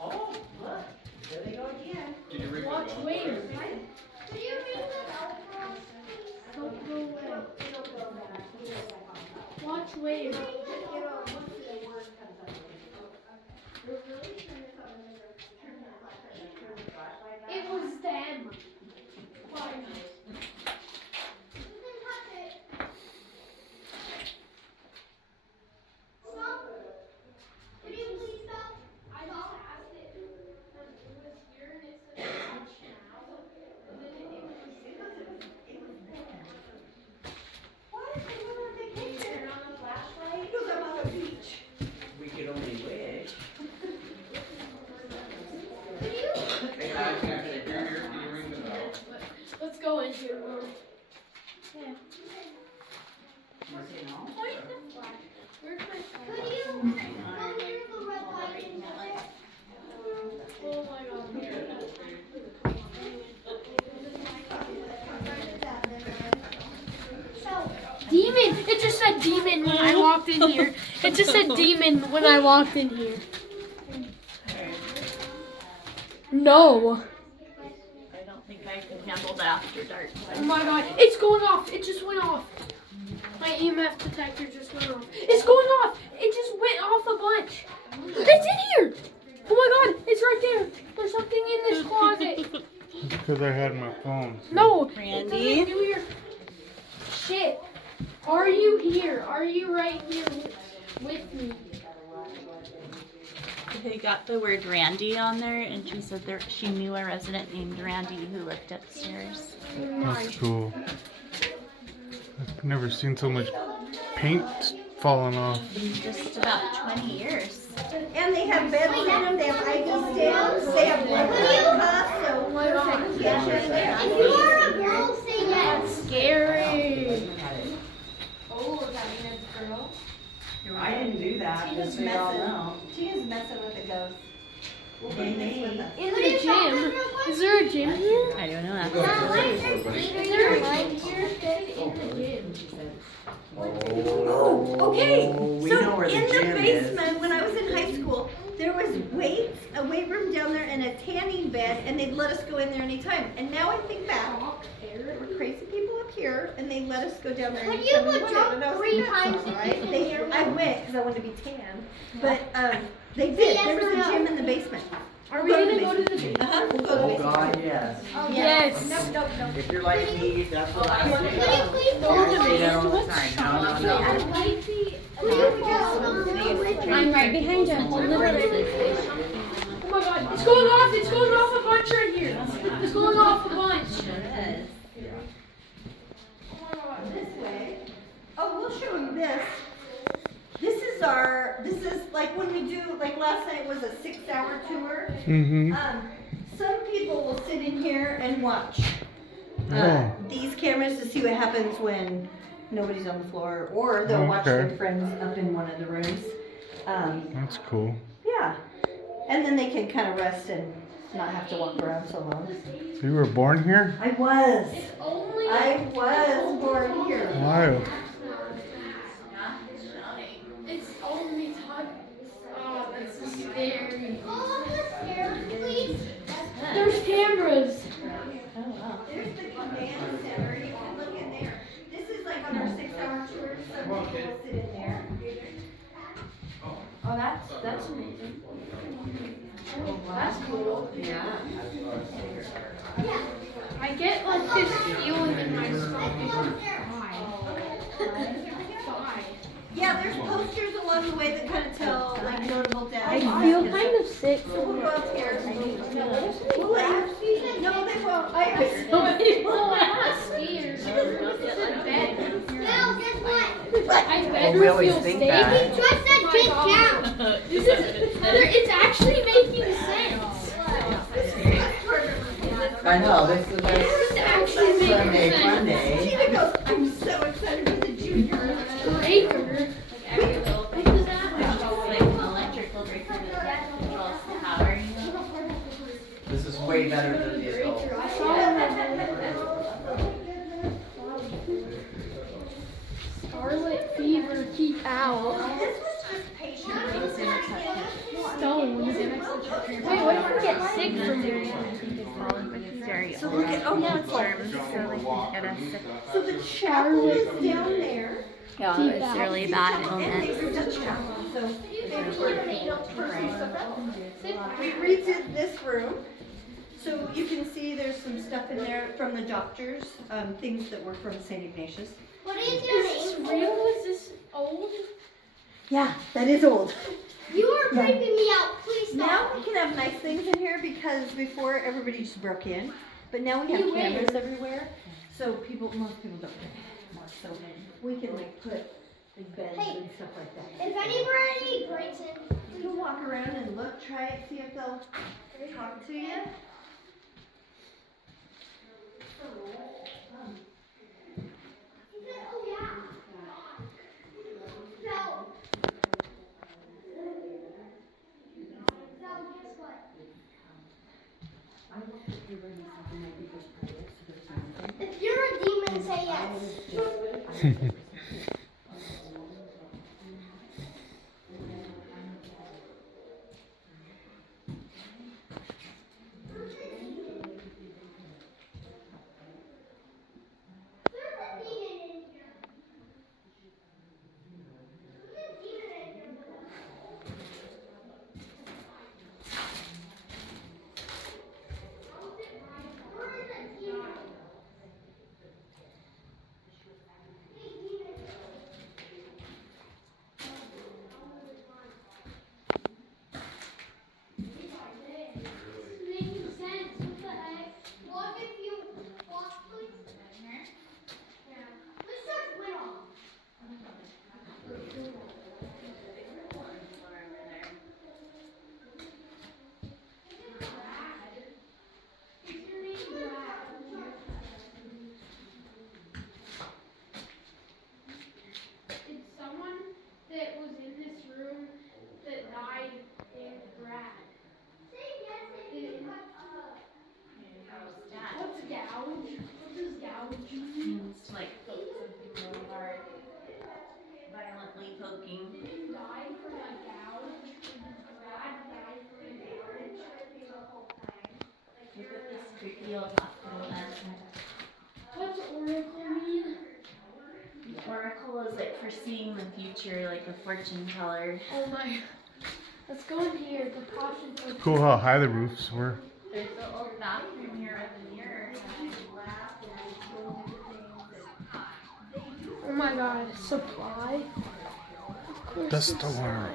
Oh, look. There they go again. Watch where? Don't go away. Watch where? It was them. We could only wish. Let's go in here. Yeah. Where's my phone? Oh my god. Demon! It just said demon when I walked in here. It just said demon when I walked in here. No. I don't think I can handle the after dark. Oh my god. It's going off. It just went off. My EMF detector just went off. It's going off. It just went off a bunch. It's in here. Oh my god. It's right there. There's something in this closet. Because I had my phone. No. Randy? Do your shit. Are you here? Are you right here with me? They got the word Randy on there, and she said she knew a resident named Randy who lived upstairs. That's cool. I've never seen so much paint falling off. In just about 20 years. And they have beds in them, they have IV stands, they have blood cups, so perfect kitchen. If you are a girl, say yes. Scary. Oh, is that mean it's a girl? I didn't do that, just so y'all know. Tina's messing with the ghost. We'll bring this with us. In the gym. Is there a gym here? I don't know. Is there a gym here? In the gym. Oh, okay. We So know where the in the gym is. basement, when I was in high school, there was weights, a weight room down there, and a tanning bed, and they'd let us go in there anytime. And now I think back, there were crazy people up here, and they let us go down there Have anytime you we been wanted. drunk And I was 3 like, times "That's all in right." 50 They, years? I went because I wanted to be tan, but they did. yes There was or a no? gym in the basement. Are we gonna go to the gym? Uh-huh. We'll go to the Oh, basement. God, yes. Oh, Yes. No. If you're like me, that's what I Could say. you please go I to say that all the What's time. No, no, I no. like the. I'm right behind you. Literally. Oh my god, it's going off. It's going off a bunch right here. It's going off a bunch. This way. Oh, we'll show you this. This is like when we do, like last night was a 6-hour tour. Mm-hmm. Some people will sit in here and watch Oh. these cameras to see what happens when nobody's on the floor, or they'll watch their Okay. friends up in one of the rooms. That's cool. Yeah. And then they can kind of rest and not have to walk around so long. So you were born here? I was Only. born here. Wow. It's only time. Oh, that's so scary. Go up the stairs, please. There's cameras. There's the command center. You can look in there. This is like on our 6-hour tour. Some people will sit in there. Oh, that's amazing. Oh, that's cool. Yeah. I get like this feeling in my stomach. Why? Yeah, there's posters along the way that kind of tell like notable deaths. I feel kind of sick. We'll go upstairs. We'll let you. No, they won't. I have Oh, I'm not scared. Now, guess what? I Oh, better we always feel think safe. that. Trust that kid count. This is, it's actually making sense. I know, this is the best It's actually making Sunday, sense. Monday. Tina goes, I'm so excited for the junior. Breaker. Like an electrical breaker that controls the power. This is way better than the adults. Scarlet fever, keep out. This was just patient. Wait, what if we get sick from doing it? It's very So old. look at, oh, now it's like, Germs, so they can get us sick. so the chapel is down there. Yeah, it's really bad And they illness. redid the chapel, so we redid this room. So you can see there's some stuff in there from the doctors, things that were from St. Ignatius. What is your Is this name? real? Is this old? Yeah, that is old. You are creeping me out. Please stop. Now we can have nice things in here because before everybody just broke in, but now we have You cameras wait. everywhere, so most people don't break in anymore. So we can like put like beds and stuff like that. If anybody breaks in, You can walk around and look, try it, see if they'll talk to you. oh yeah. So, guess what? If you're a demon, say yes. There's a demon in here. There's a demon in here. Where is a demon? Hey, demon. Making sense. What the heck? Walk if you walk, please. Yeah. Let's start went off. Is your name Brad? Did someone that was in this room that died named Brad? Say yes if you cut What's gouge? What does gouge mean? Means to like poke something really hard. Violently poking. Did you die from a gouge? Or did Brad die from a gouge? Look at this creepy old hospital mansion. What's oracle mean? Oracle is like foreseeing the future, like a fortune teller. Oh my. Let's go in here. The caution for Cool how high the roofs were. There's the old bathroom here with a mirror. Oh my god, supply? Of course. Dust it's alarm.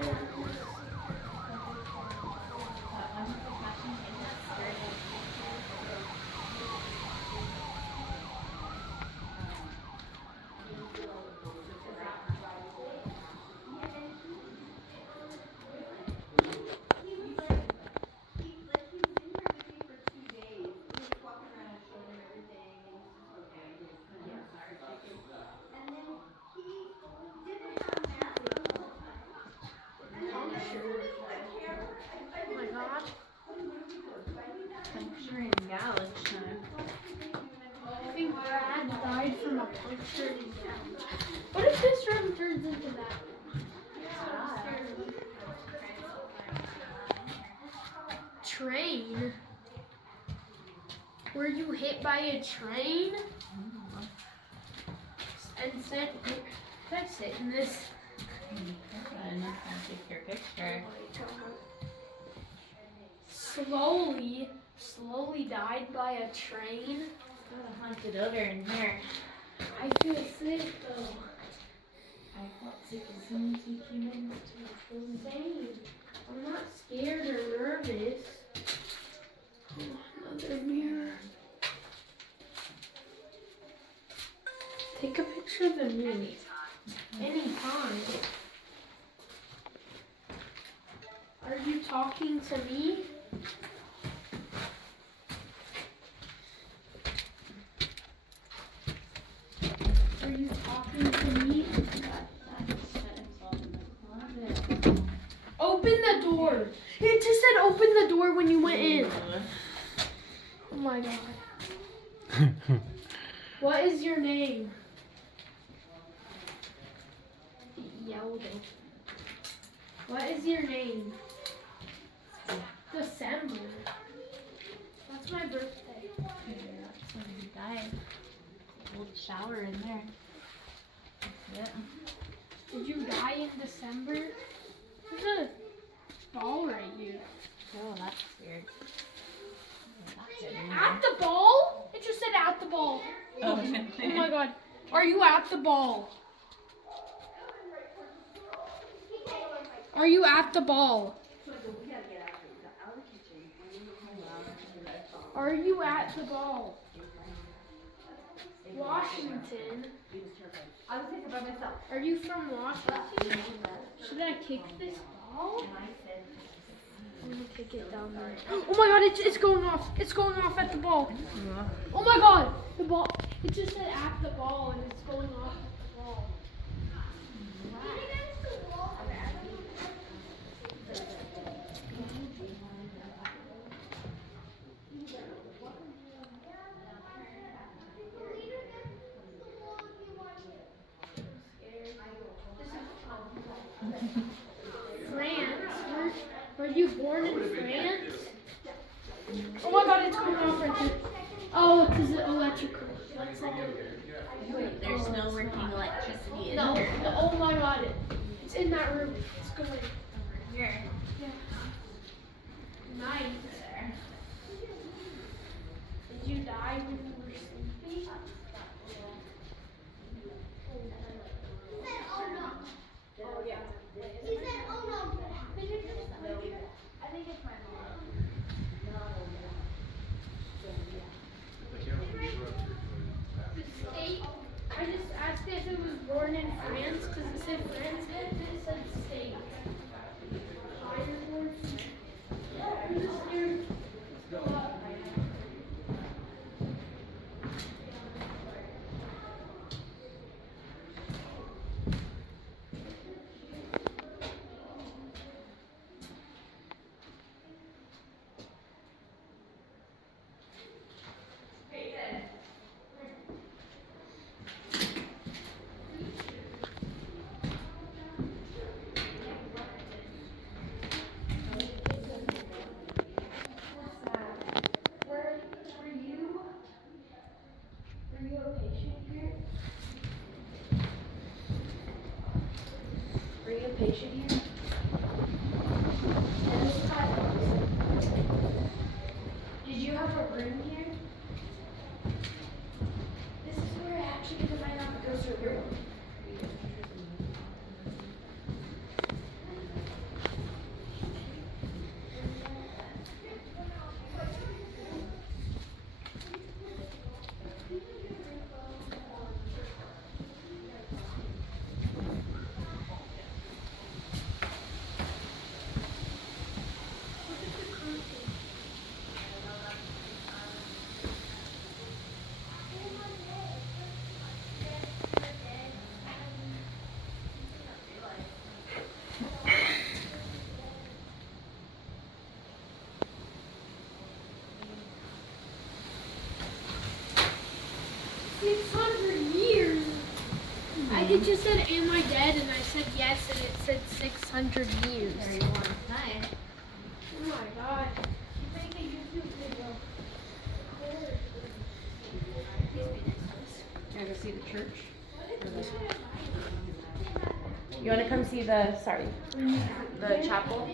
Oh my god. Puncture and gouge time. I think Brad died from a puncture and gouge. What if this room turns into that room? Train? Were you hit by a train? And sent here? Can I sit in this? And I'll take your picture. Slowly died by a train. Got a haunted odor in here. I feel sick though. I felt sick as soon as you came in. Same. I'm not scared or nervous. Oh, another mirror. Take a picture of the mirror. Anytime. Are you talking to me? Are you talking to me? Open the door. It just said open the door when you went in. Oh my god. What is your name? It yelled it. What is your name? The shower in there. That's it. Did you die in December? There's a ball right here. Oh, that's weird. At the ball? It just said at the ball. Oh, Oh my god. Are you at the ball? Are you at the ball? Are you at the ball? Washington. I was thinking by myself. Are you from Washington? Should I kick this ball? I'm gonna kick it down there. Oh my god, it's going off. It's going off at the ball. Oh my god, the ball. It just said at the ball and it's going off at the ball. France? Were you born in France? Oh my god, it's going off right there. Oh, it's electrical. Let's There's no working electricity in No, here. oh my god, it's in that room. It's going. Here. Nice. Did you die when you were sleeping? Oh yeah. He said, oh no. I think it's my mom. The state. I just asked if it was born in France because it said France and it said state. Patient here. And this time, did you have a room here? This is where I actually get to find out the ghost of a room. It just said, am I dead? And I said yes, and it said 600 years. Very long time. Oh my god. She's making a YouTube video. You want to see the church? You want to come see the chapel?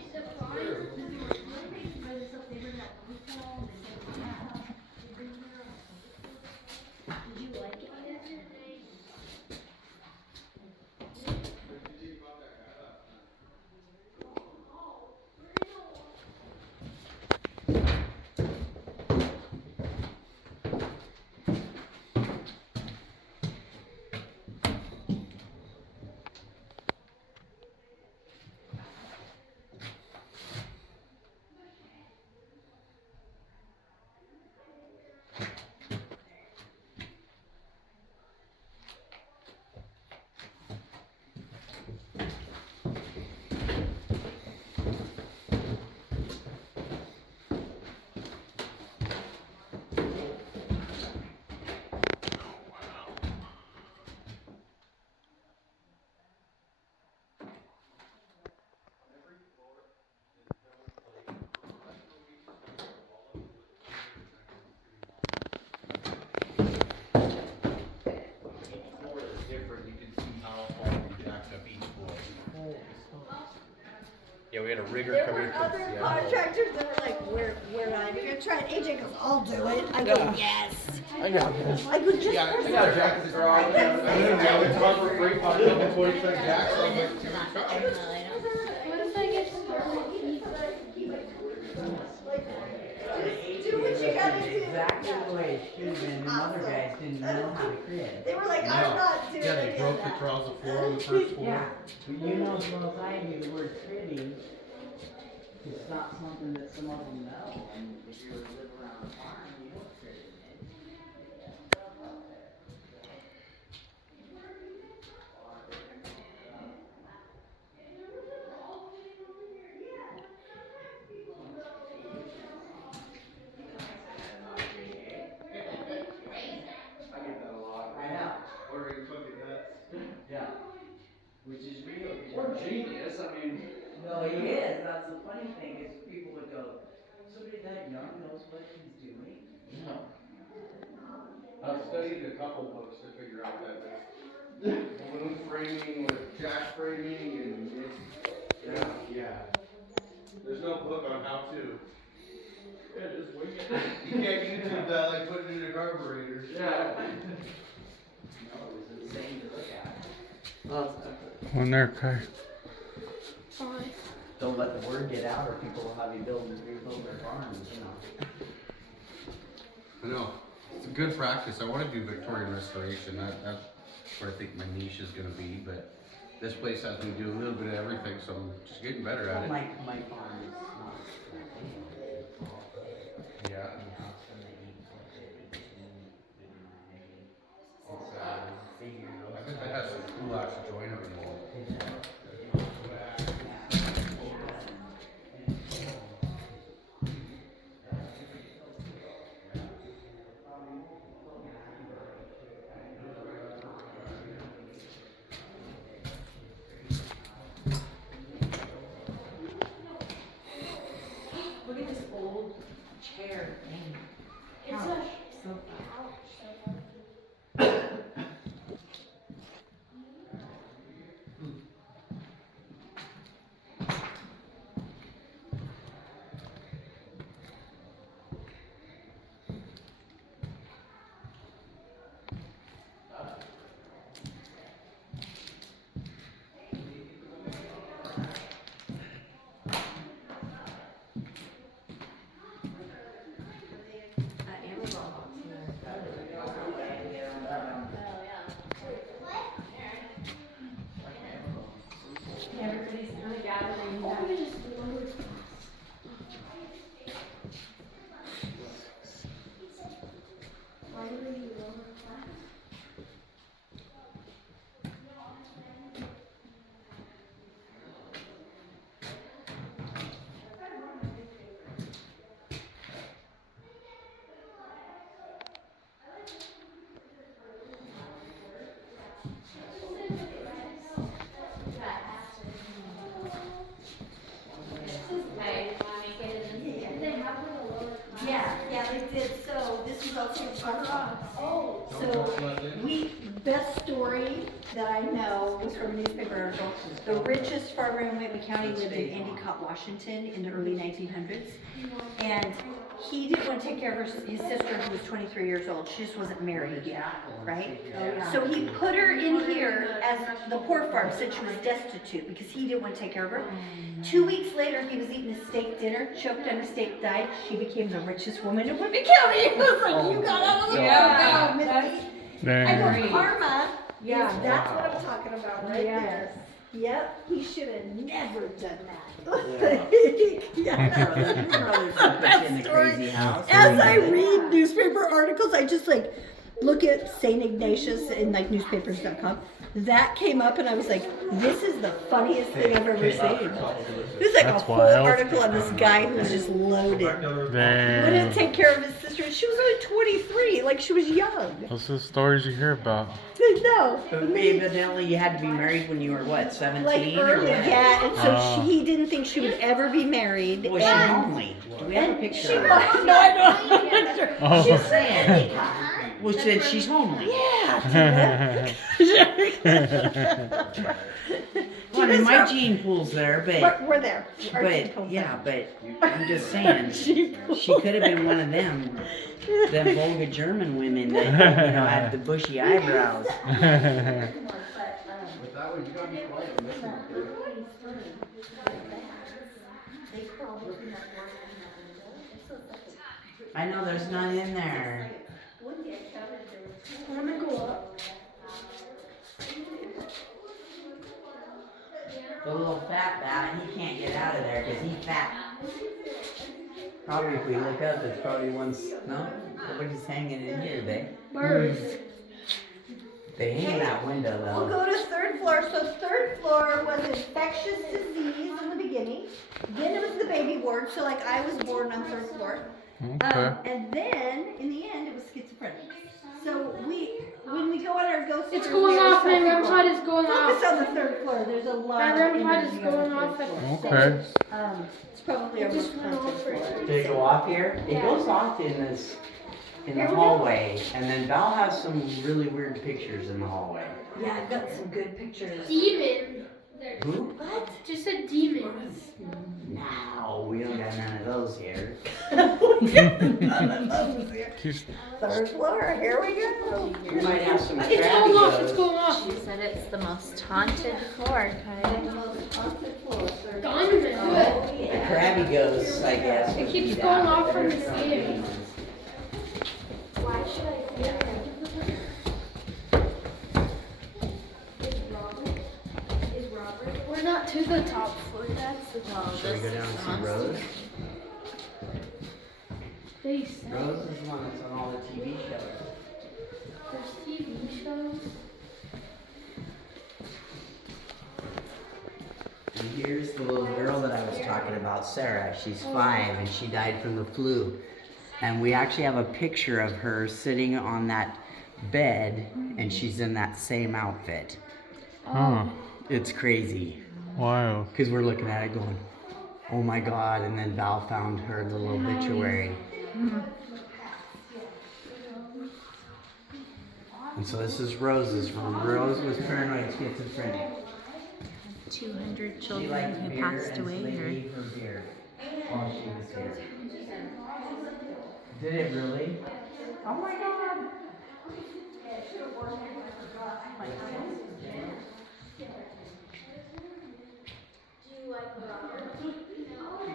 Yeah, we had a rigger There come were in from other Seattle. contractors that were like, we're not even gonna try it. AJ goes, I'll do it. I go, yes. I got this. I go, just I got a jack in the garage. I literally, I went to Harbor Freight, bought a couple 20-foot jacks. I was like, What if I get do what you gotta do. Exactly the way it should have been. The other guys didn't know how to create. They were like, I'm not doing Yeah, they any broke of the that. trouser floor on the first floor. Yeah, but you know as well as I do, the word pretty is not something that some of them know. And if you live around a farm, you don't pretty it. I know. Or you fucking nuts. Yeah. Which is real. Or genius, I mean. No, he is. That's the funny thing is people would go, somebody that young knows what he's doing. No. I've studied a couple books to figure out that balloon framing with jack framing and it's, yeah. There's no book on how to. Yeah, just wing it. You can't YouTube that like putting it in a carburetor. Yeah. No, it was insane to look at. One there, Kai. Bye. Don't let the word get out or people will have you rebuild their farms, you know. I know. It's a good practice. I want to do Victorian restoration. That's where I think my niche is going to be. But this place has me do a little bit of everything, so I'm just getting better at it. My farm is not Yeah. I think that has some cool ass joiner in it. Look at this old chair thing. It's Couch. a So everybody's kind of gathering. Yeah, they did. So this is also so best story that I know was from a newspaper article. The richest farmer in Whitney County lived in Endicott, Washington in the early 1900s. And he didn't want to take care of his sister who was 23 years old. She just wasn't married yet, right? So he put her in here as the poor farm since she was destitute because he didn't want to take care of her. 2 weeks later, he was eating a steak dinner, choked on a steak, died. She became the richest woman in Whitney County. It was like, you got out of the Yeah. Missy. I Dang. go, karma. Yeah. That's what I'm talking about right there. Yep, he should have never done that. in the crazy house. As I read newspaper articles, I just like look at St. Ignatius in like newspapers.com. That came up and I was like, this is the funniest thing I've ever seen. There's like That's a whole wild. article on this guy who was just loaded. Wouldn't Dang. take care of his sister. She was only 23, like she was young. Those are the stories you hear about. No. But evidently you had to be married when you were what, 17 Like or early, what? yeah, and so Oh. he didn't think she would ever be married. Was she and homely? Do we have a and picture she of was, her? no, I don't. Oh. She's saying, Well, she said she's homely. yeah. Well, and my gene pool's there, but We're there. Our gene but pool's yeah, but I'm just saying she could have been one of them Volga German women that had the bushy eyebrows. But that one, you gotta be quiet and listen, okay? I know there's none in there. I'm gonna go up. The little fat bat, he can't get out of there because he's fat. Probably if we look up, it's probably no? Nobody's hanging in here, Birds. They hang in that window We'll though. go to third floor. So third floor was infectious disease in the beginning. Then it was the baby ward. So like I was born on third floor. Okay. And then in the end it was schizophrenic. So when we go on our ghost It's tour, going we off. My always REM pod is going focus off. on the third floor. There's a lot My of REM pod is energy on going the off third at floor. the Okay. It's probably our It just most went haunted off floor. right Did it go off here? It goes off in the Here we go. hallway, and then Val has some really weird pictures in the hallway. Yeah, I've got some good pictures. Demon. Who? What? Just a demon. No, we don't got none of those here. He's, Third floor. Here we go. We might have some It's going crabby off. It's ghosts. going off. She said it's the most haunted floor, Kai. The most haunted floor. Third floor. Gone a minute. The crabby ghosts, I guess. It would keeps be going that. off from the There's some stairs. reasons. Why should I feel that? We're not to the top floor. That's the top. Should we go down and see Rose? They said Rose is the one that's on all the TV shows. there's TV shows. And here's the little girl that I was talking about, Sarah. She's 5 and she died from the flu. And we actually have a picture of her sitting on that bed and she's in that same outfit. huh. It's crazy. Wow. Because we're looking at it going, oh my God. And then Val found her little obituary. And so this is Rose's room. Rose was paranoid schizophrenic. 200 She children liked who beer, passed and so away they here. gave her beer while she was here. Did it really? Oh my God! He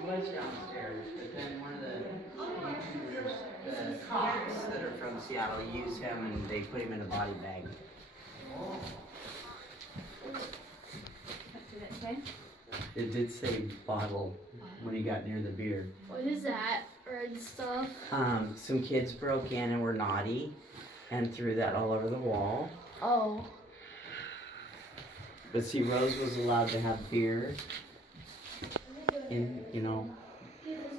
was downstairs, but then one of the YouTubers, the cops that are from Seattle, use him and they put him in a body bag. It did say bottle when he got near the beer. What is that? Red stuff. Some kids broke in and were naughty and threw that all over the wall. Oh. But see, Rose was allowed to have beer. And,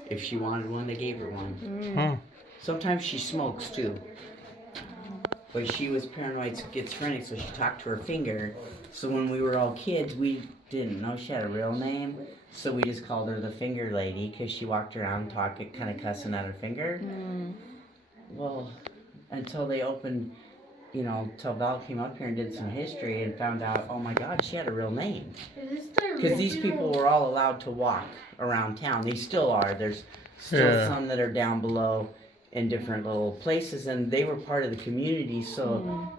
if she wanted one, they gave her one. Huh. Sometimes she smokes too. But she was paranoid schizophrenic, so she talked to her finger. So when we were all kids, we didn't know she had a real name. So we just called her the finger lady because she walked around talking, kind of cussing at her finger. Well, until they opened, till Val came up here and did some history and found out, oh my God, she had a real name. Is this the Because these original? people were all allowed to walk around town. They still are. There's still Yeah. some that are down below in different little places, and they were part of the community. So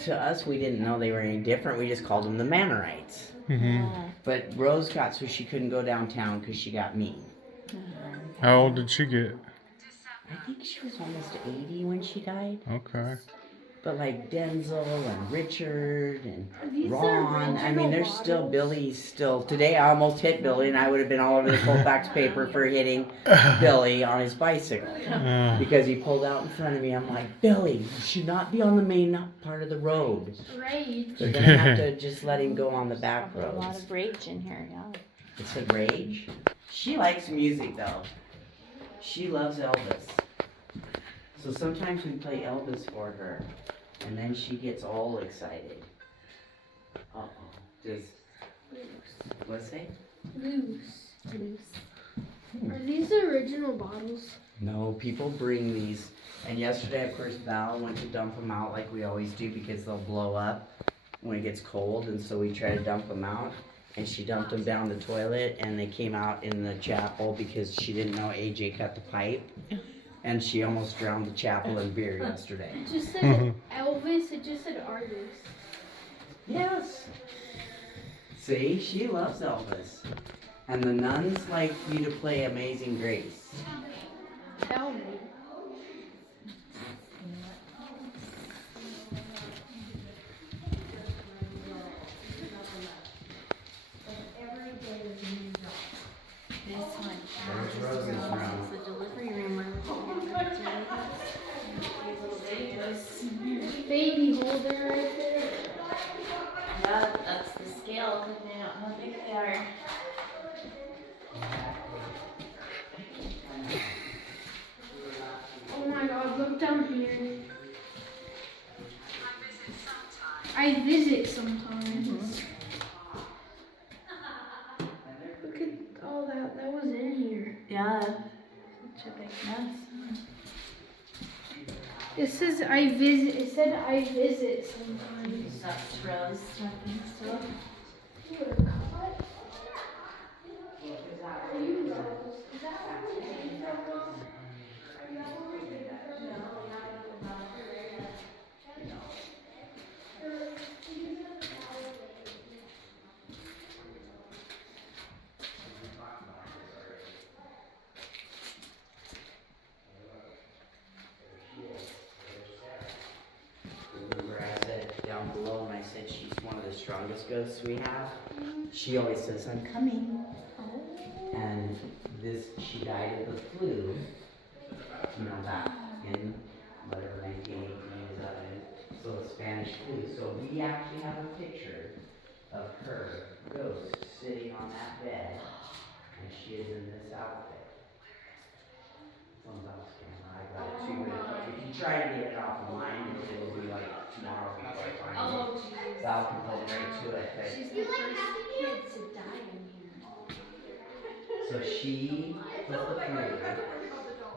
to us, we didn't know they were any different. We just called them the Mannerites. Hmm. But Rose got so she couldn't go downtown because she got mean. How old did she get? I think she was almost 80 when she died. Okay. But like Denzel and Richard and These are Ron, I mean, there's original still models. Billy's still. Today I almost hit Billy, and I would have been all over the Colfax paper for hitting Billy on his bicycle because he pulled out in front of me. I'm like, Billy, you should not be on the main part of the road. Rage. They're gonna have to just let him go on the back A lot roads. of rage in here, yeah. It's a rage. She likes music though. She loves Elvis. So sometimes we play Elvis for her, and then she gets all excited. Uh-oh. Just, what's that? Loose. Loose. Are these the original bottles? No, people bring these. And yesterday, of course, Val went to dump them out like we always do because they'll blow up when it gets cold. And so we try to dump them out. and she dumped them down the toilet, and they came out in the chapel because she didn't know AJ cut the pipe, and she almost drowned the chapel in beer yesterday. It just said Elvis. It just said artist. Yes. See, she loves Elvis. And the nuns like you to play Amazing Grace. Tell me. This one. There's Rose's room. It's the delivery room where Baby holder right there. yeah, that's the scale because they don't know how big they are. Oh my God! Look down here. I visit sometimes. Look at all that was in here. Yeah. Such a big mess. It says I visit. It said I visit sometimes. That's Rose talking still. What a cut. Are you Rose? Is that where you came from, Rose? Remember I said down below, and I said she's one of the strongest ghosts we have. She always says, I'm coming. And she died of the flu, back in whatever 1918 is that is. So the Spanish flu. So we actually have a picture of her ghost sitting on that bed, and she is in this outfit. Phone's off camera. I got it too. But if you try to get it off of mine, it will be like tomorrow before I find it. Val can put right to it. But She's the first kid to die in here. so she was the flu.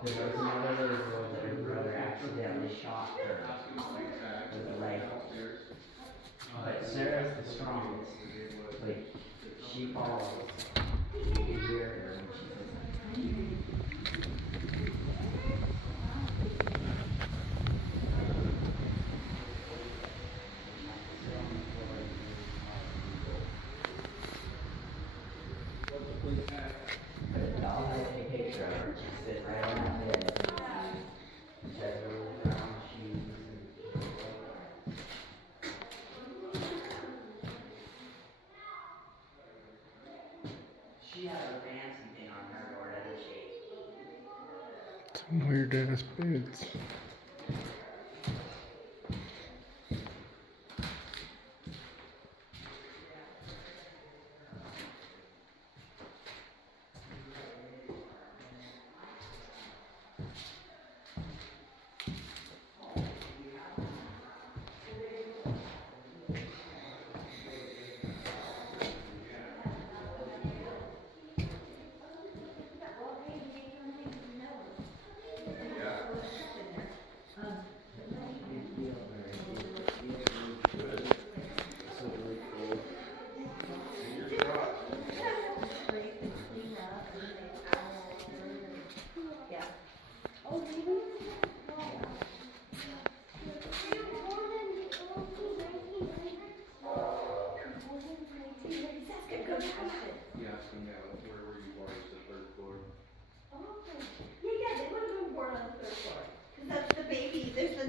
There was another little girl that her brother accidentally shot her with a rifle. But Sarah's the strongest. Like, she follows. You can hear her when she says, but a doll has a picture of her. She's sitting right on that bed. She has her little brown shoes. She had a fancy thing on her door, doesn't she? Some weird ass beds.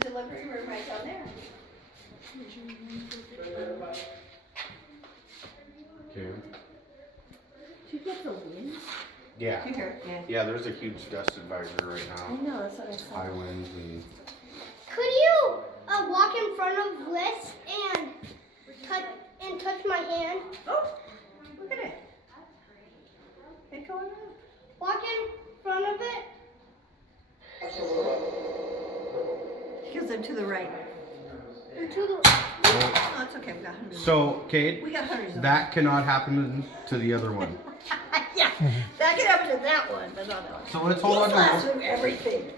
Delivery room right down there. Okay. She gets a win. Yeah. Here, yeah. Yeah, there's a huge dust advisory right I now. know, that's what I saw. High winds and. Could you walk in front of Liz and touch my hand? Oh, look at it. It's going on. Walk in front of it. Because they're to the right. Or to the Oh, it's okay. We got hundreds. So, Kate, We got hundreds of that cannot happen to the other one. Yeah, that could happen to that one, but not that one. So let's hold on He to flies this. through everything.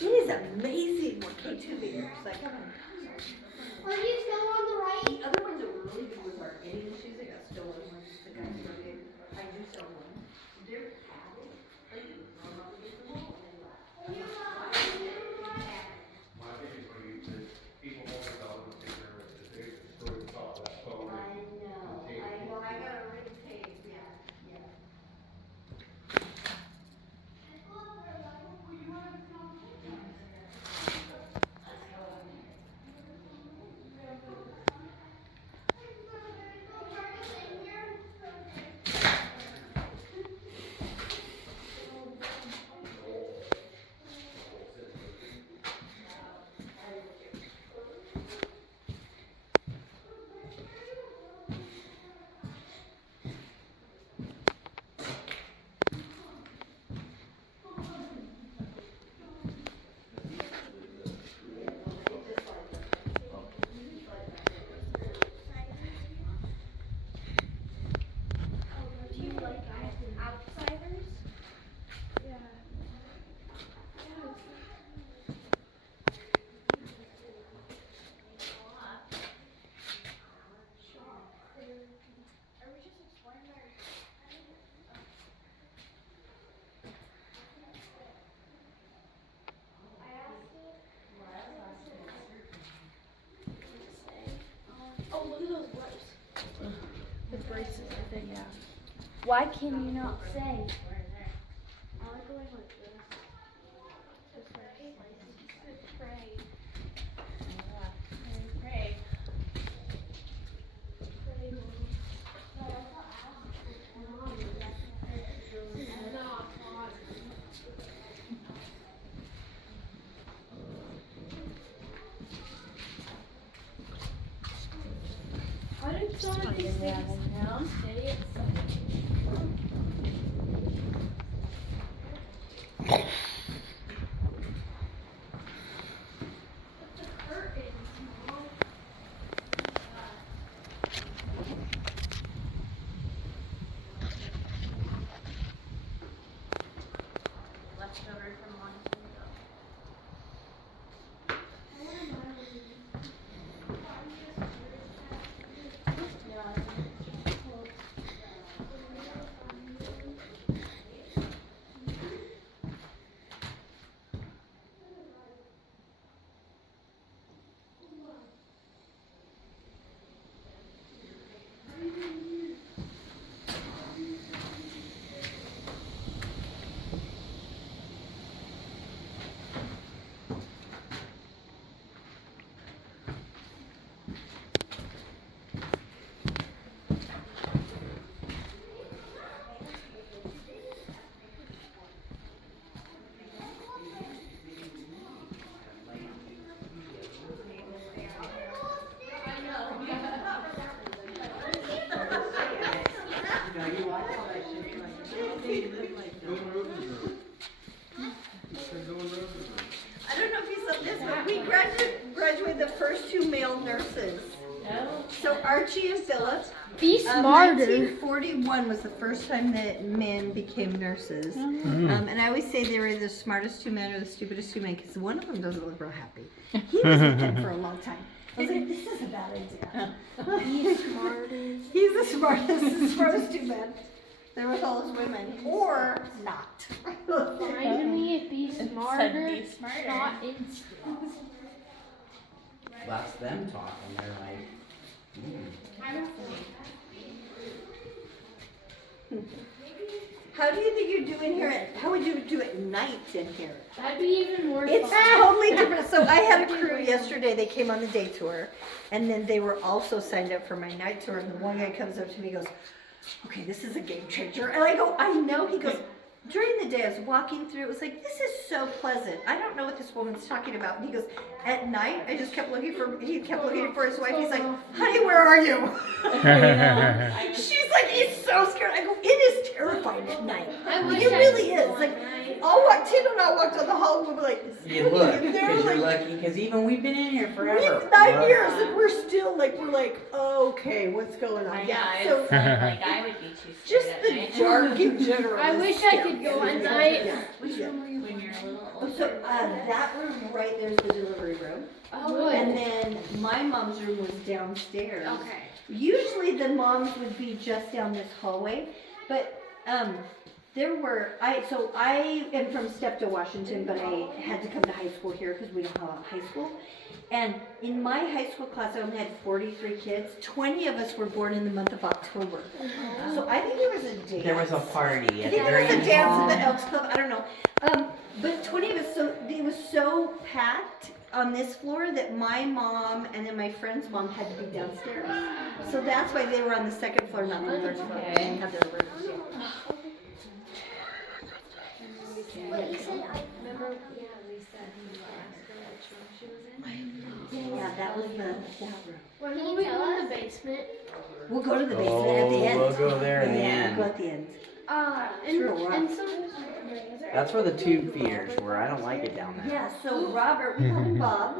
It is amazing what K2 figures. Like, Are you still on the right? the other ones are really good with our getting shoes. They got stolen ones. Well, I think it's funny that people hold it out and take care of it, that they destroyed the top of that phone. I know, I got a written tape, yeah. Do you like outsiders? Yeah. Are we just exploring our I asked it. Oh, look at those braces. The braces, I think. Yeah. Why can you not say? I like going like this. Just like pray. Pray. Pray, Lord. But I also asked Mom that this is not hot. How did some of these things stay at the curtains, Mom? Leftover from one to I don't know if you saw this, but we graduated the first two male nurses. So Archie and Philip. Be smarter. 1941 was the first time that men became nurses. And I always say they were the smartest two men or the stupidest two men because one of them doesn't look real happy. He was with them for a long time. I was like, this is a bad idea. Be smarter. He's the smartest two men. They're with all those women. Or not. Finally, be smarter, be smarter. not instant. That's them talking. They're like, How do you think you're doing here? How would you do at night in here? That'd be even more It's fun. totally different. So I had a crew yesterday. They came on the day tour, and then they were also signed up for my night tour. And the one guy comes up to me and goes, "Okay, this is a game changer." And I go, "I know." He goes, "During the day, I was walking through. It was like, this is so pleasant. I don't know what this woman's talking about." And he goes, "At night, I just kept looking for. He kept looking for his wife. He's like, 'Honey, where are you?'" She's like, "He's so scared." I go, "It is terrifying at night. It really is. Like, I'll walk. Tina and I walked down the hall and we'll be like, you look, and they're because you're like, lucky, because even we've been in here forever. we've 9 years and we're still like, we're like, okay, what's going on? I know, Yeah. it's So like I would be too just scared at the night. dark in general. I is wish I scary. could go on We did. When you're a little older. So, that room right there's the delivery room. Oh, And then my mom's room was downstairs. Okay. Usually the moms would be just down this hallway, but, I am from Steptoe, Washington, but I had to come to high school here because we don't have a high school. And in my high school class, I only had 43 kids. 20 of us were born in the month of October. So I think there was a dance. There was a party I at think the there was a Grand dance Hall. at the Elks Club, I don't know. But 20 of us, so it was so packed on this floor that my mom and then my friend's mom had to be downstairs. So that's why they were on the second floor, not the third floor. They didn't have their rooms. Yeah, that was that room. When will we go in the basement? We'll go to the basement at the end. We'll go there in the Yeah, end. we'll go at the end. And some. That's where the tube feeders were. I don't like it down there. Yeah, so Robert, we called him Bob.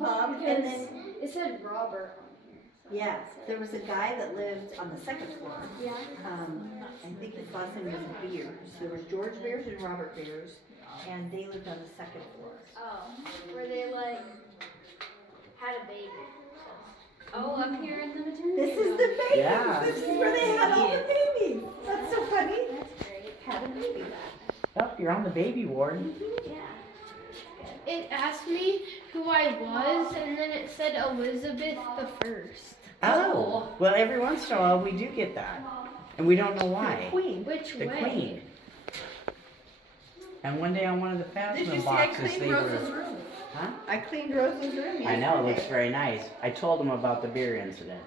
Bob, and then, It said Robert on here. yeah, there was a guy that lived on the second floor. Yeah. I think his last name was Beers. There was George Beers and Robert Beers, and they lived on the second floor. Oh, where they like had a baby. Oh, up here in the maternity. This is the baby. Yeah. This is where they had all the babies. That's so funny. That's great. Had a baby. Oh, you're on the baby ward. Yeah. It asked me who I was, and then it said Elizabeth the First. Oh. Well, every once in a while we do get that. And we don't know why. Queen. Which The way? queen. And one day on one of the Did you Fashion see I boxes cleaned they Rose's were. room? Huh? I cleaned Rose's room I know, it looks yesterday. very nice. I told them about the beer incident.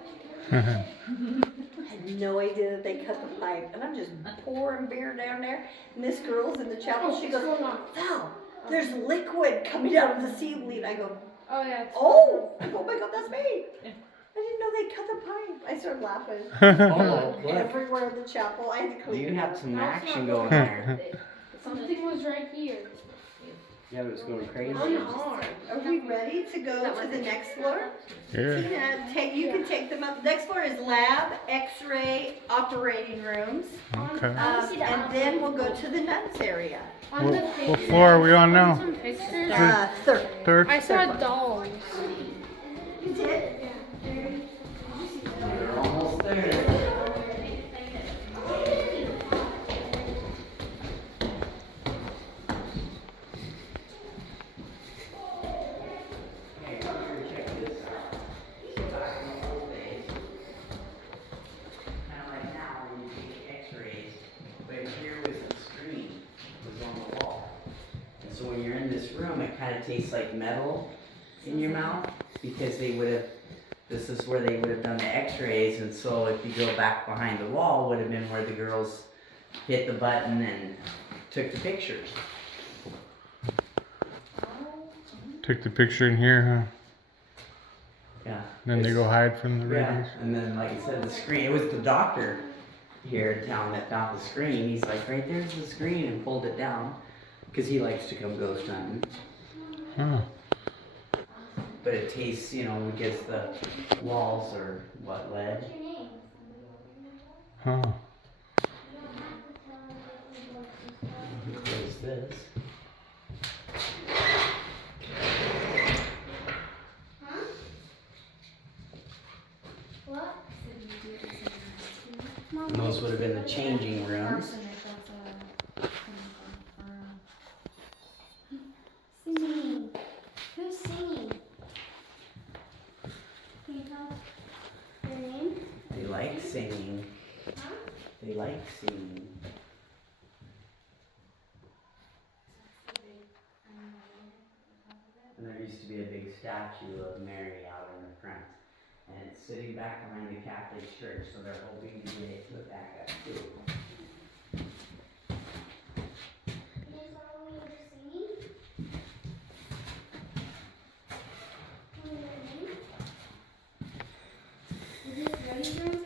I had no idea that they cut the pipe, and I'm just pouring beer down there, and this girl's in the chapel, she goes, Val, there's liquid coming out of the ceiling. I go, Oh yeah. oh my God, that's me. I didn't know they cut the pipe. I started laughing. Oh, look. Everywhere in the chapel, I had to clean You it have up. some action going there. Something was right here. Yeah, it was going crazy. Unarmed. Are we ready to go to the next floor? Yeah. Tina, you can take them up. Next floor is lab, x-ray, operating rooms. Okay. And then we'll go to the nuns area. On What, the what pictures, floor are we on now? some pictures. Third. Third? I saw dolls. You did? We're almost there. Tastes like metal in your mouth because this is where they would have done the x-rays, and so if you go back behind the wall would have been where the girls hit the button and took the pictures. Took the picture in here, huh? Yeah. Then they go hide from the Yeah, radiation. and then like I said, the screen, it was the doctor here in town that found the screen. He's like, right there's the screen, and pulled it down because he likes to come ghost hunting. Huh. But it tastes, because the walls are lead. Huh. Close this. What? And those would have been the changing rooms. Singing. Who's singing? Can you tell their name? They like singing. They like singing. And there used to be a big statue of Mary out in the front. And it's sitting back behind the Catholic Church, so they're hoping to get it put back up too. Is that what we were singing? What was their name? Is this Rhodey's room?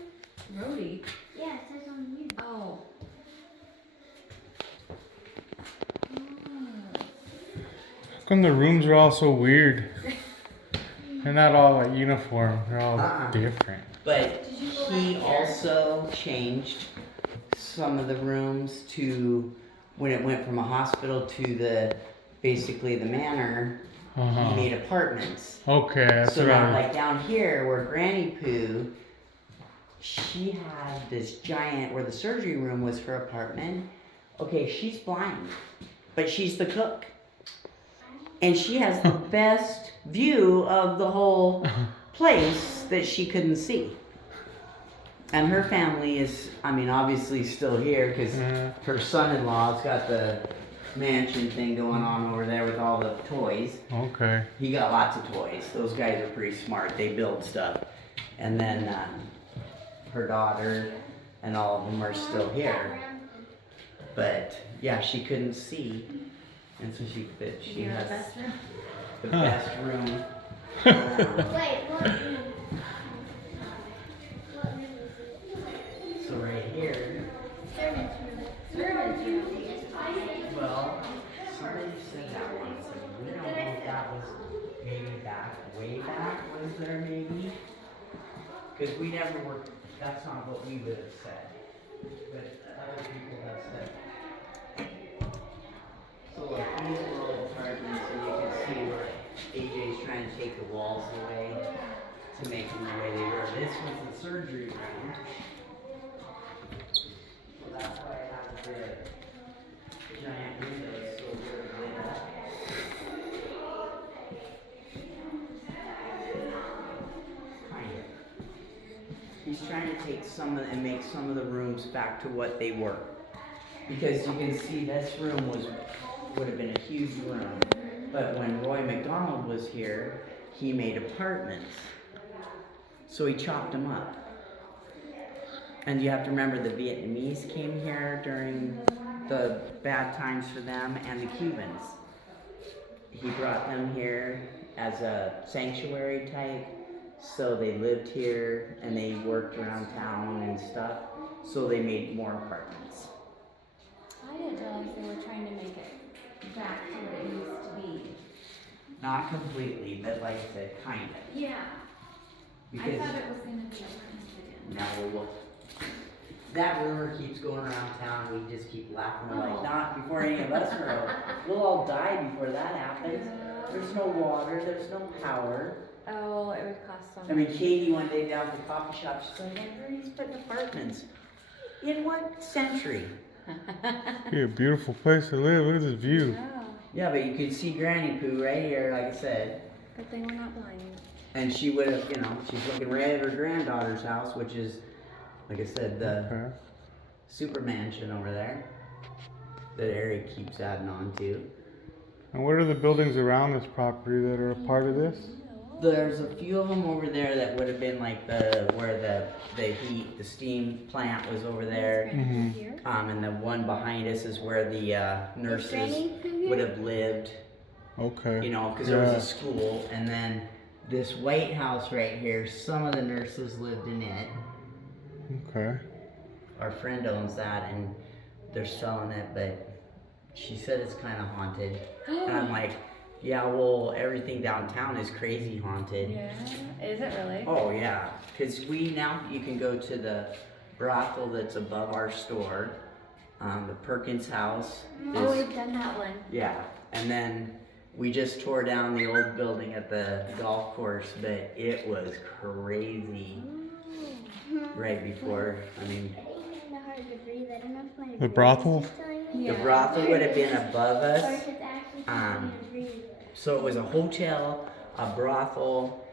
Rhodey. Yeah, it says on here. Oh. How come the rooms are all so weird? They're not all like uniform. They're all different. But he also changed some of the rooms to when it went from a hospital to basically the manor, Uh-huh. he made apartments. Okay, that's So what now, I like down here where Granny Pooh, she had this giant, where the surgery room was her apartment. Okay, she's blind, but she's the cook. And she has the best view of the whole place that she couldn't see. And her family is, I mean, obviously still here because her son-in-law's got the mansion thing going on over there with all the toys. Okay. He got lots of toys. Those guys are pretty smart. They build stuff. And then her daughter and all of them are still here. But yeah, she couldn't see. And so she has the best room. Wait, what room? What room is it? So right here, Servant's room. Servant's room. well, somebody said that once. And we don't know if that was maybe way back, was there maybe? Because we never were, that's not what we would have said. But other people have said. So look, these were all apartments, and you can see where AJ's trying to take the walls away to make them the way they were. This was the surgery room. So that's why I have the giant windows so we're lit up. Kind of. He's trying to take and make some of the rooms back to what they were. Because you can see this room would have been a huge room. But when Roy McDonald was here, he made apartments. So he chopped them up. And you have to remember the Vietnamese came here during the bad times for them, and the Cubans. He brought them here as a sanctuary type. So they lived here and they worked around town and stuff. So they made more apartments. I didn't realize they were trying to make it back to what it used to be. Not completely, but like I said, kind of. Yeah. Because I thought it was going to be a again. no, well, that rumor keeps going around town. We just keep laughing. We're like, not before any of us are. We'll all die before that happens. There's no water. There's no power. Oh, it would cost so much. I mean, Katie one day down at the coffee shop, she's like, everybody's putting apartments. In what century? Be a beautiful place to live. Look at this view. Yeah, but you could see Granny Pooh right here, like I said. But they were not blind. And she would have, she's looking right at her granddaughter's house, which is, like I said, the super mansion over there that Eric keeps adding on to. And what are the buildings around this property that are a part of this? There's a few of them over there that would have been like where the steam plant was over there. Mm-hmm. And the one behind us is where the nurses would have lived. Okay. Because there was a school. And then this White House right here, some of the nurses lived in it. Okay. Our friend owns that and they're selling it, but she said it's kind of haunted. And I'm like, yeah, well, everything downtown is crazy haunted. Yeah, is it really? Oh, yeah. Because you can go to the brothel that's above our store. The Perkins house. Oh, we've done that one. Yeah. And then we just tore down the old building at the golf course, but it was crazy right before. The brothel? The brothel would have been above us. So it was a hotel, a brothel,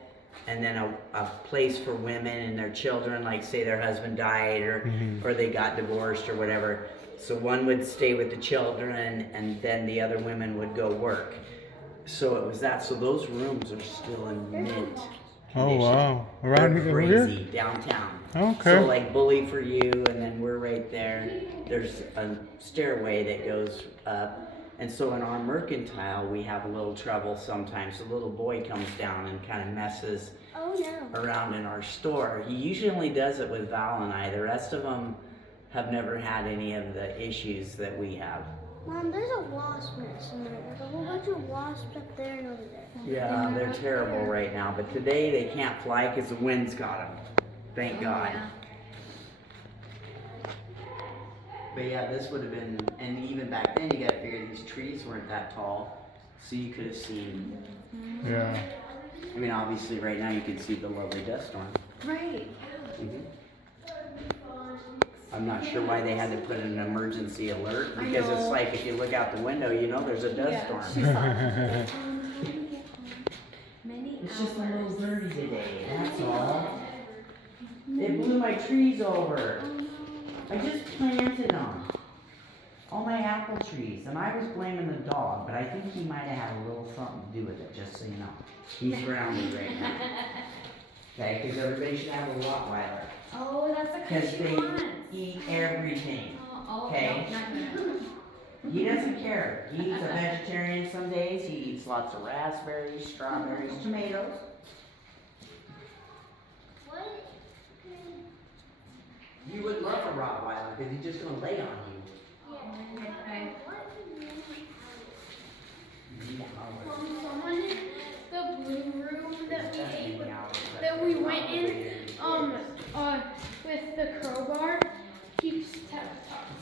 and then a place for women and their children, like say their husband died or they got divorced or whatever. So one would stay with the children and then the other women would go work. So it was that. So those rooms are still in mint condition. Oh, wow. They're Around crazy here? downtown. Okay. So like Bully for You, and then we're right there. There's a stairway that goes up. And so in our mercantile, we have a little trouble sometimes. A little boy comes down and kind of messes around in our store. He usually only does it with Val and I. The rest of them have never had any of the issues that we have. Mom, there's a wasp nest in there. There's a whole bunch of wasps up there and over there. Yeah, they're terrible right now. But today they can't fly because the wind's got them. Thank God. Yeah. But yeah, this would have been, and even back then, you gotta figure these trees weren't that tall, so you could have seen. Yeah. I mean, obviously, right now you can see the lovely dust storm. Right. Mhm. I'm not sure why they had to put an emergency alert, because it's like if you look out the window, you know there's a dust storm. It's just a little dirty today, that's all. They blew my trees over. I just planted them. All my apple trees, and I was blaming the dog, but I think he might have had a little something to do with it, just so you know. He's grounded right now. Okay, because everybody should have a Rottweiler. Oh, that's the Because kind she they wants. eat everything. Oh, Okay. no, not gonna. He doesn't care. He eats a vegetarian some days. He eats lots of raspberries, strawberries, tomatoes. You would love a Rottweiler because he's just going to lay on you. Someone in the blue room that we went in, with the crowbar, keeps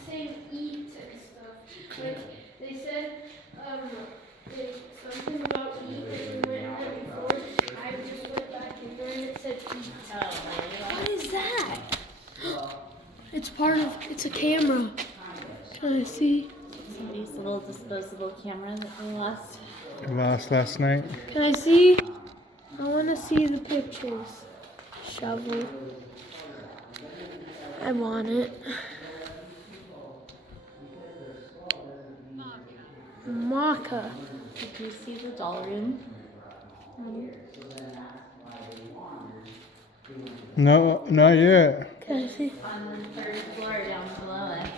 saying eat and stuff. Like they said, something about eat and we went in there before. I just went back in there and it said eat. What is that? It's a camera. Can I see? Somebody's little disposable camera that they lost. Lost last night. Can I see? I want to see the pictures. Shovel. I want it. Maca. Did you see the doll room? No, not yet. Can I see? On the third floor down below us.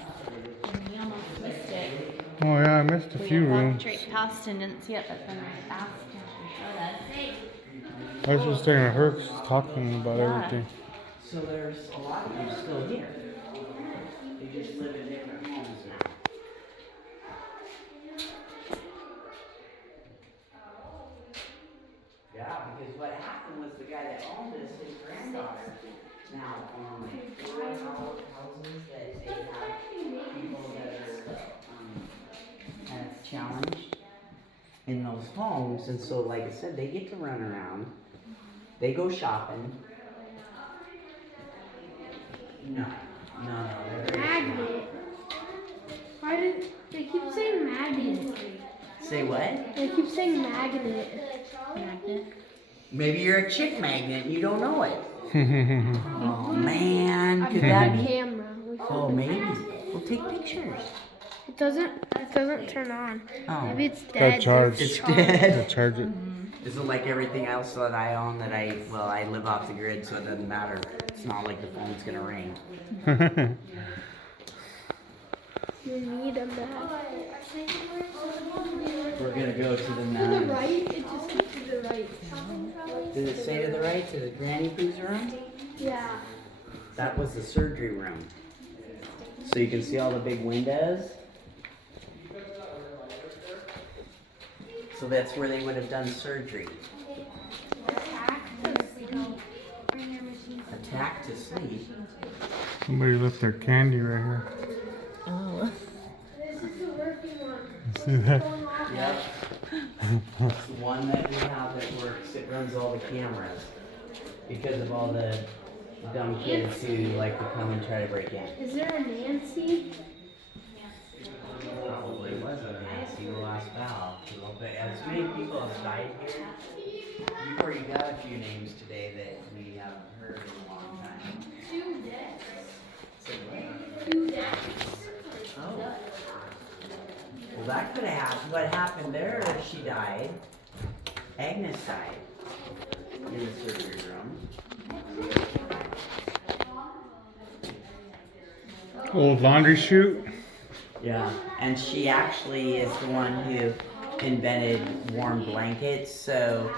And we almost missed it. Oh yeah, I missed a We few walked rooms. straight past and didn't see it, but then we asked and she showed us. I was just staring at her 'cause she's talking about Yeah. everything. So there's a lot of you still here. They just live in different homes now. Yeah, because what happened was the guy that owned this, his granddaughter, now own four houses that they have people that are kind of challenged in those homes, and so like I said, they get to run around. They go shopping. No, they're very smart. Magnet. Why did they keep saying magnet? Say what? They keep saying magnet. Magnet. Maybe you're a chick magnet and you don't know it. Oh man, I could found that a be? camera. Oh, maybe. We'll take pictures. It doesn't turn on. Oh, Maybe it's Got dead. charged. it's Gotta dead. charge it. Is it like everything else that I own that I live off the grid, so it doesn't matter. It's not like the phone's gonna ring. You need a map. We're gonna go to the To the nun. right, it just keeps to the right. Did it say to the right, to the Granny Poo's room? Yeah. That was the surgery room. So you can see all the big windows. So that's where they would have done surgery. Attack to sleep. Somebody left their candy right here. Oh. This is the working one. See that? Yep. It's the one that we have that works. It runs all the cameras. Because of all the dumb kids who like to come and try to break in. Is there a Nancy? Probably was a Nancy the last valve. But as many people have died here, you've already got a few names today that we haven't heard in a long time. 2 deaths. Say what? 2 deaths. Oh. Well, that could have happened. What happened there is she died. Agnes died in the surgery room. Old laundry chute. Yeah. And she actually is the one who invented warm blankets. So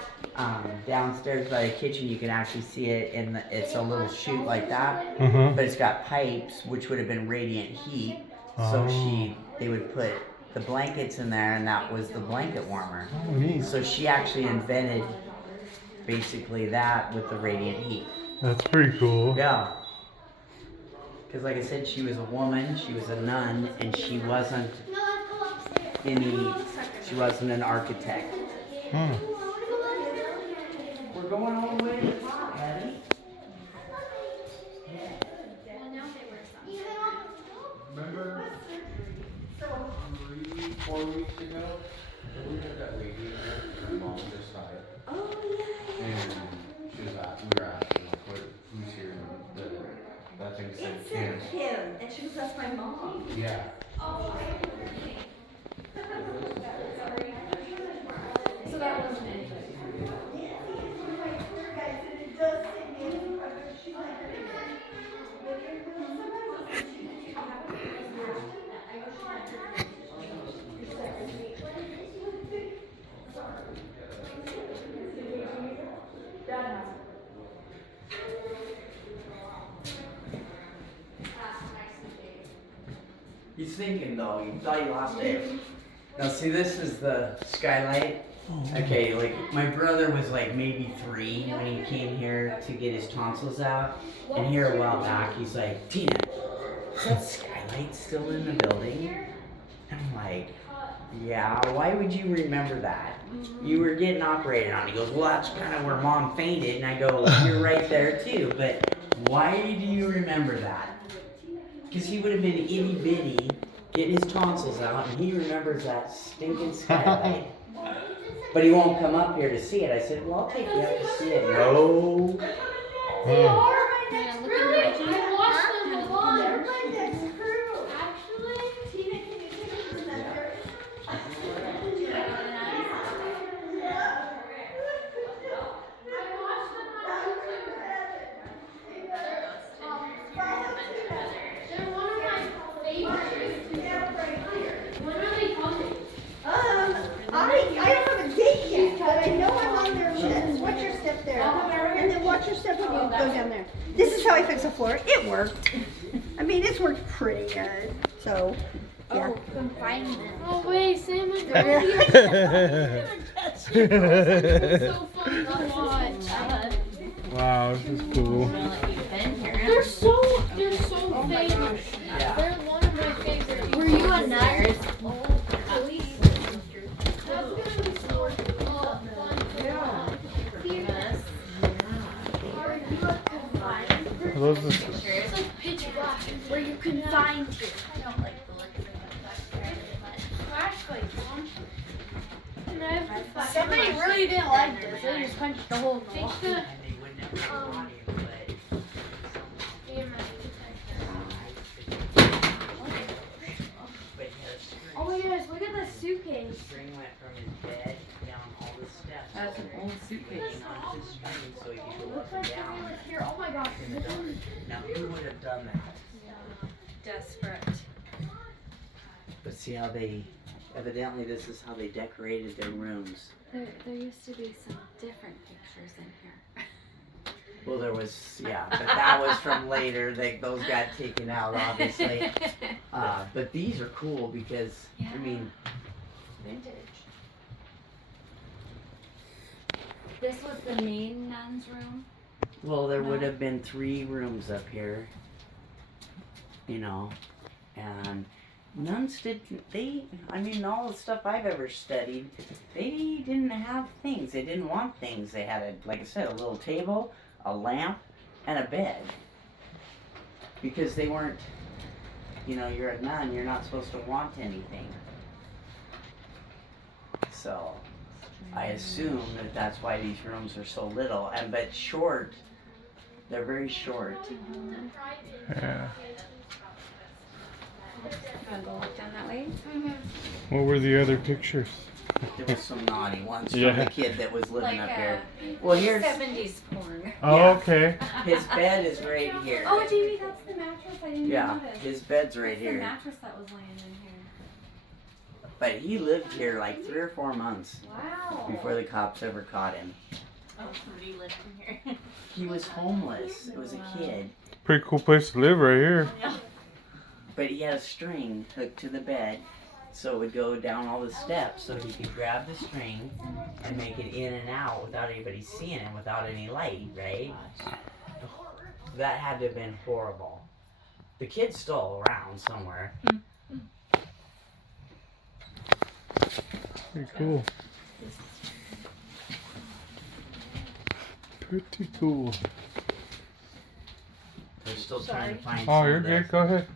downstairs by the kitchen, you can actually see it, and it's a little chute like that. But it's got pipes, which would have been radiant heat. So they would put the blankets in there, and that was the blanket warmer. Oh, neat. So she actually invented basically that with the radiant heat. That's pretty cool. Yeah. Because like I said, she was a woman, she was a nun, and she wasn't she wasn't an architect. We're going all the way to the top, Eddie. Remember 3-4 weeks ago? We had that lady in there, my mom just died. Oh, yeah. And she was we were asking, like, who's here? And that thing said It Kim. said Kim, and she was, that's my mom. Yeah. So that wasn't anything. He's thinking though, you thought you lost it. Now see, this is the skylight. Okay, like my brother was like maybe 3 when he came here to get his tonsils out. And here a while back, he's like, Tina, is that skylight still in the building? And I'm like, yeah, why would you remember that? You were getting operated on. He goes, well, that's kind of where mom fainted. And I go, you're right there too. But why do you remember that? Because he would have been itty bitty, getting his tonsils out, and he remembers that stinking skylight. But he won't come up here to see it. I said, well, I'll take you up to see it. No. I don't have a date yet, but I know I'm on their list. Watch your step there. And then watch your step when you go down there. This is how I fix a floor. It worked. I mean, it's worked pretty good. So, yeah. Oh, confinement. Oh wait, Sam and Daddy. So fun to watch. Wow, this is cool. They're so famous. They're one of my favorites. Were you a nut? Are those the, It's like pitch black. Were you confined here? Flashlight, Mom. And I have the flashlight. Somebody really didn't like this. They just punched the hole in the wall. Take the And they wouldn't have put a body in, but EMF but he had a string. Oh my gosh, look at the suitcase. The string went from his bed down all the steps. That's an old suitcase. Hanging onto the string so he could go Looks up and like down. somebody was here. Oh my gosh. In the dark. Now who would have done that? Desperate. But see how they, evidently this is how they decorated their rooms. There used to be some different pictures in here. Well, there was, yeah, but that was from later. Those got taken out, obviously. But these are cool because, I mean, Vintage. This was the main nun's room. well, there would have been 3 rooms up here, you know, and nuns I mean, all the stuff I've ever studied, they didn't have things. They didn't want things. They had, like I said, a little table, a lamp, and a bed. Because they weren't, you know, you're a nun, you're not supposed to want anything. So, I assume that that's why these rooms are so little, but short. They're very short. yeah. Wanna go look down that way? What were the other pictures? There was some naughty ones Yeah. from the kid that was living Like up here. Well, here's 70s porn. Oh, Yeah. okay. his bed is right here. Oh, Jamie, that's the mattress. I didn't Yeah, notice. his bed's right That's the here. mattress that was laying in here. But he lived here like 3 or 4 months Wow. before the cops ever caught him. Oh, somebody lived in here. He was homeless. It was a kid. Pretty cool place to live right here. But he had a string hooked to the bed, so it would go down all the steps so he could grab the string and make it in and out without anybody seeing him, without any light, right? That had to have been horrible. The kid's still around somewhere. Pretty cool. Pretty cool. They're still trying to find Oh, some you're of the good. Go ahead.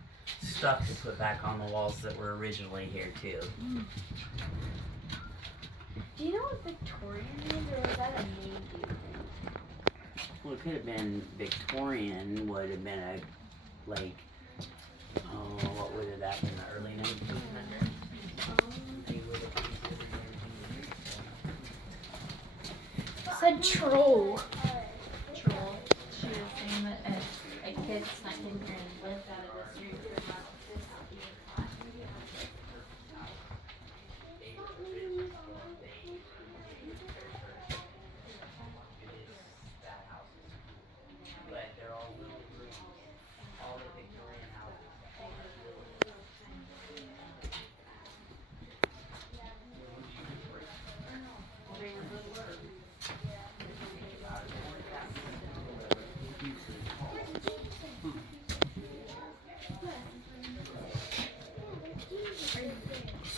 stuff to put back on the walls that were originally here too. Do you know what Victorian is, or was that a name, do you think? Well, it could have been Victorian. Would have been a like, oh, what would have that been? The early 1900s. Said troll. Troll. She was saying that a kid snuck in here and lived out of this room for about 50 years. But they're all little rooms. All the Victorian houses.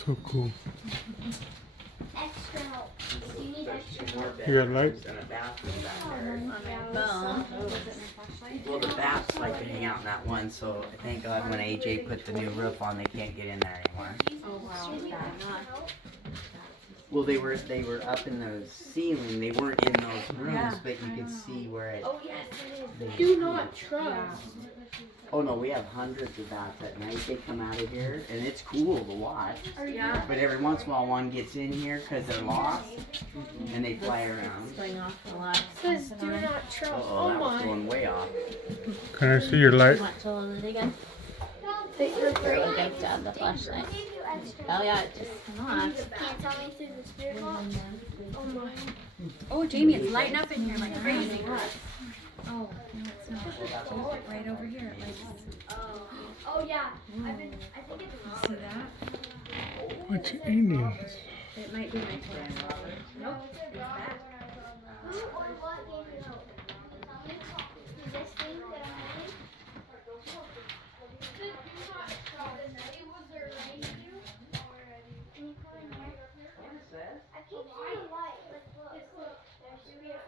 So cool. Extra help. Do you need extra Two more You got light? bedrooms and a bathroom back there. Phone. Well, the bats like to hang out in that one, so thank God when AJ put the new roof on, they can't get in there anymore. Oh wow. Well, they were up in the ceiling. They weren't in those rooms, but you could see where it. Oh, yes, it is. They, Do not trust. oh no, we have hundreds of bats at night. They come out of here, and it's cool to watch. Yeah. But every once in a while, one gets in here because they're lost, and they fly around. Going off a lot. Says do not trust. Oh, Oh that was my. going way off. Can I see your light? Want to hold it again? That you're Or great. we'll go down the flashlight. Give you extra. Oh yeah, it just came off. Can't tell me through the spirit box. Oh my. Oh, Jamie, it's lighting up in here like crazy. Oh, no, it's not. Right over here. Like, Oh, yeah. I think it's see that? Which Indians? It might be my twin. Nope, it's that. Who or what gave you hope? Is this thing that I'm holding? Can you come in here? I keep seeing light. Like, look. There's spirit.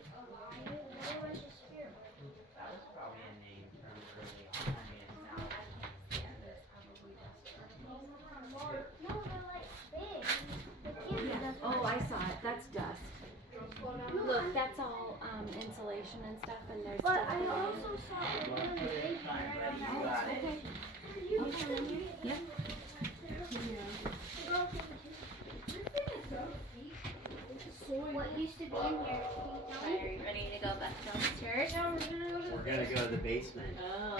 Where was your spirit? That was probably a name from early on. I mean, it's now. No, they're like big. The kids. Oh, I saw it. That's dust. Look, that's all insulation and stuff, and there's But stuff I in there. also saw a really big one right on You got it. Okay. Yep. What used to be in here? Can you tell Are me? you ready to go back downstairs? We're gonna go to the basement. Oh.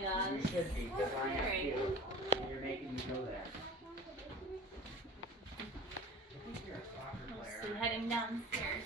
Yeah. You should be, because I am too. You're making me go there. I think you're a soccer player. So heading downstairs.